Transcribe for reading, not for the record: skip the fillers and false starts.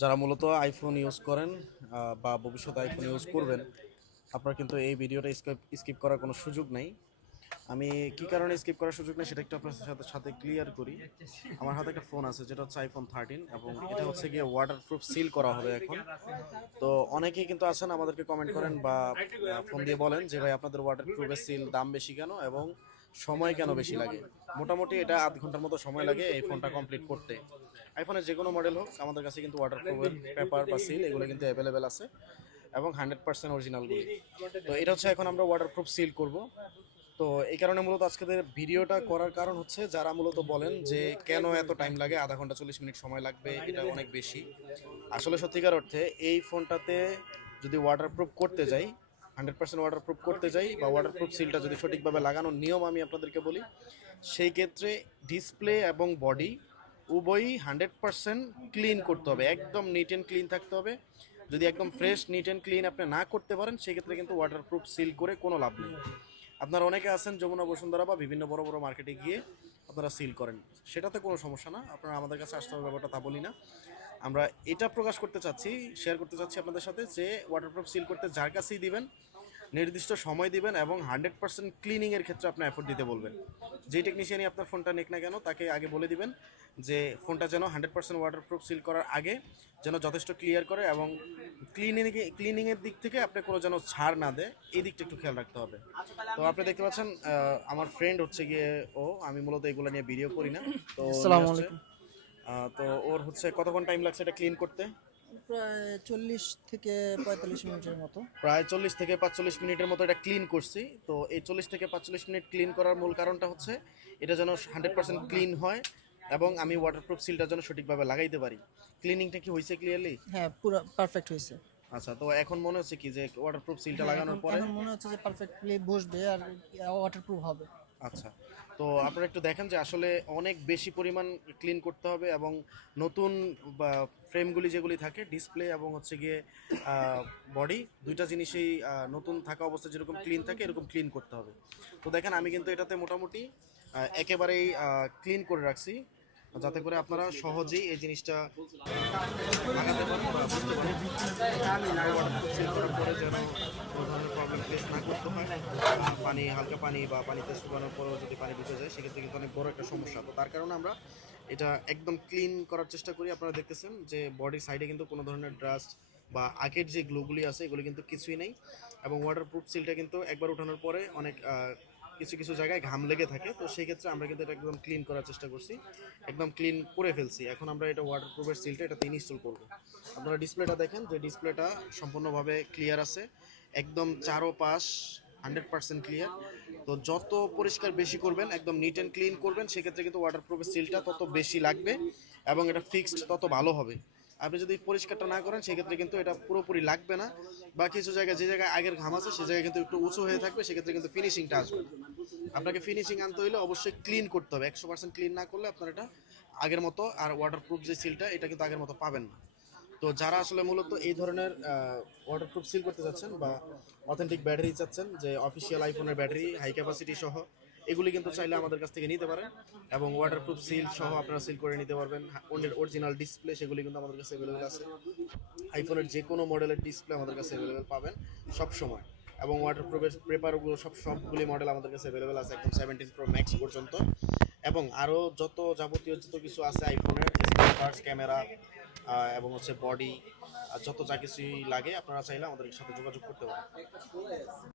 যারা মূলত iPhone use করেন বা ভবিষ্যতে আইফোন ইউজ করবেন, আপনার কিন্তু এই ভিডিওটা স্কিপ করার কোনো সুযোগ নেই। আমি কি কারণে স্কিপ করার সুযোগ নেই সেটা একটু আপনার সাথে সাথে ক্লিয়ার করি। আমার হাতে একটা ফোন আছে যেটা হচ্ছে আইফোন 13, এবং এটা হচ্ছে গিয়ে ওয়াটারপ্রুফ সিল করা হবে এখন। তো অনেকেই কিন্তু আছেন আমাদেরকে কমেন্ট করেন বা ফোন দিয়ে বলেন যে ভাই আপনাদের ওয়াটারপ্রুফের সিল দাম বেশি কেন এবং সময় কেন বেশি লাগে। মোটামুটি এটা আধ ঘন্টার মতো সময় লাগে এই ফোনটা কমপ্লিট করতে। আইফোনের যে কোনো মডেল হোক আমাদের কাছে কিন্তু ওয়াটারপ্রুফের পেপার বা সিল এগুলো কিন্তু অ্যাভেলেবেল আছে এবং 100% অরিজিনালগুলি। তো এটা হচ্ছে এখন আমরা ওয়াটারপ্রুফ সিল করব। তো এই কারণে মূলত আজকের ভিডিওটা করার কারণ হচ্ছে যারা মূলত বলেন যে কেন এত টাইম লাগে, আধা ঘন্টা 40 মিনিট সময় লাগবে, এটা অনেক বেশি। আসলে সত্যিকার অর্থে এই ফোনটাতে যদি ওয়াটারপ্রুফ করতে যাই, 100% ওয়াটারপ্রুফ করতে যাই বা ওয়াটারপ্রুফ সিলটা যদি সঠিকভাবে লাগানোর নিয়ম আমি আপনাদেরকে বলি, সেই ক্ষেত্রে ডিসপ্লে এবং বডি উভয়ই 100% ক্লিন করতে হবে, একদম নিট অ্যান্ড ক্লিন থাকতে হবে। যদি একদম ফ্রেশ নিট অ্যান্ড ক্লিন আপনি না করতে পারেন সেক্ষেত্রে কিন্তু ওয়াটারপ্রুফ সিল করে কোনো লাভ নেই। আপনারা অনেকে আছেন যমুনা বসুন্ধরা বা বিভিন্ন বড় বড় মার্কেটে গিয়ে আপনারা সিল করেন, সেটাতে কোনো সমস্যা না, আপনারা আমাদের কাছে আসতে হবে, ব্যাপারটা তা বলি না। আমরা এটা প্রকাশ করতে চাচ্ছি, শেয়ার করতে চাচ্ছি আপনাদের সাথে যে ওয়াটারপ্রুফ সিল করতে যার কাছেই দিবেন নির্দিষ্ট সময় দিবেন এবং 100% ক্লিনিংয়ের ক্ষেত্রে আপনি এফোর্ট দিতে বলবেন। যেই টেকনিশিয়ানই আপনার ফোনটা নিক না কেন তাকে আগে বলে দিবেন যে ফোনটা যেন 100% ওয়াটারপ্রুফ সিল করার আগে যেন যথেষ্ট ক্লিয়ার করে এবং ক্লিনিংয়ের দিক থেকে আপনি কোনো যেন ছাড় না দেয়, এই দিকটা একটু খেয়াল রাখতে হবে। তো আপনি দেখতে পাচ্ছেন আমার ফ্রেন্ড হচ্ছে গিয়ে আমি মূলত এগুলো নিয়ে ভিডিও করি না, তো আসসালামু আলাইকুম। তো ওর হচ্ছে কতক্ষণ টাইম লাগছে এটা ক্লিন করতে? প্রায় 40 থেকে 45 মিনিটের মতো। প্রায় 40 থেকে 45 মিনিটের মতো এটা ক্লিন করছি। তো এই 40 থেকে 45 মিনিট ক্লিন করার মূল কারণটা হচ্ছে এটা যেন 100% ক্লিন হয় এবং আমি ওয়াটারপ্রুফ সিলটা যেন সঠিকভাবে লাগাইতে পারি। ক্লিনিংটা কি হয়েছে ক্লিয়ারলি? হ্যাঁ, পুরো পারফেক্ট হয়েছে। আচ্ছা, তো এখন মনে হচ্ছে কি যে ওয়াটারপ্রুফ সিলটা হ্যাঁ, এখন লাগানোর পরে? এখন মনে হচ্ছে যে পারফেক্টলি বসবে আর ওয়াটারপ্রুফ হবে। আচ্ছা, তো আপনারা একটু দেখেন যে আসলে অনেক বেশি পরিমাণ ক্লিন করতে হবে এবং নতুন বা ফ্রেমগুলি যেগুলি থাকে ডিসপ্লে এবং হচ্ছে গিয়ে বডি দুইটা জিনিসই নতুন থাকা অবস্থায় যেরকম ক্লিন থাকে এরকম ক্লিন করতে হবে। তো দেখেন আমি কিন্তু এটাতে মোটামুটি একেবারেই ক্লিন করে রাখছি যাতে করে আপনারা সহজেই এই জিনিসটা লাগাতে পারেন বা বুঝতে পারেন সিল করার পরে যেন কোনো ধরনের প্রবলেম ফেস না করতে হয়। পানি, হালকা পানি বা পানিতে শুকানোর পরেও যদি পানি ঢুকে যায় সেক্ষেত্রে কিন্তু অনেক বড় একটা সমস্যা। তো তার কারণে আমরা এটা একদম ক্লিন করার চেষ্টা করি। আপনারা দেখতেছেন যে বডির সাইডে কিন্তু কোনো ধরনের ডাস্ট বা আগের যে গ্লোগুলি আছে এগুলি কিন্তু কিছুই নেই এবং ওয়াটারপ্রুফ সিলটা কিন্তু একবার ওঠানোর পরে অনেক কিছু কিছু জায়গায় ঘাম লেগে থাকে। তো সেই ক্ষেত্রে আমরা কিন্তু এটা একদম ক্লিন করার চেষ্টা করছি, একদম ক্লিন করে ফেলছি। এখন আমরা এটা ওয়াটারপ্রুফের সিলটা এটাতে ইনস্টল করব। আপনারা ডিসপ্লেটা দেখেন যে ডিসপ্লেটা সম্পূর্ণভাবে ক্লিয়ার আছে, একদম চারোপাশ 100% ক্লিয়ার। তো যত পরিষ্কার বেশি করবেন, একদম নিট অ্যান্ড ক্লিন করবেন, সেক্ষেত্রে কিন্তু ওয়াটারপ্রুফের সিলটা তত বেশি লাগবে এবং এটা ফিক্সড তত ভালো হবে। আপনি যদি পরিষ্কারটা না করেন সেক্ষেত্রে কিন্তু এটা পুরোপুরি লাগবে না, বা কিছু জায়গায় যে জায়গায় আগের ঘাম আছে সে জায়গায় কিন্তু একটু উঁচু হয়ে থাকবে, সেক্ষেত্রে কিন্তু ফিনিশিংটা আসবে না। আপনাকে ফিনিশিং আনতে হলে অবশ্যই ক্লিন করতে হবে, 100% ক্লিন না করলে আপনার এটা আগের মতো আর ওয়াটারপ্রুফ যে সিলটা এটা কিন্তু আগের মতো পাবেন না। তো যারা আসলে মূলত এই ধরনের ওয়াটারপ্রুফ সিল করতে চাচ্ছেন বা অথেন্টিক ব্যাটারি চাচ্ছেন, যে অফিসিয়াল আইফোনের ব্যাটারি হাই ক্যাপাসিটি সহ, এগুলি কিন্তু চাইলে আমাদের কাছ থেকে নিতে পারেন এবং ওয়াটারপ্রুফ সিল সহ আপনারা সিল করে নিতে পারবেন। অরিজিনাল ডিসপ্লে সেগুলি কিন্তু আমাদের কাছে অ্যাভেলেবেল আছে। আইফোনের যে কোনো মডেলের ডিসপ্লে আমাদের কাছে অ্যাভেলেবেল পাবেন সব সময়, এবং ওয়াটারপ্রুফের পেপারগুলো সবগুলি মডেল আমাদের কাছে অ্যাভেলেবেল আছে একদম 17 Pro Max পর্যন্ত। এবং আরও যত যাবতীয় যত কিছু আছে আইফোনের স্পিকার, ক্যামেরা এবং হচ্ছে বডি, যত যা কিছুই লাগে আপনারা চাইলে আমাদের সাথে যোগাযোগ করতে পারেন।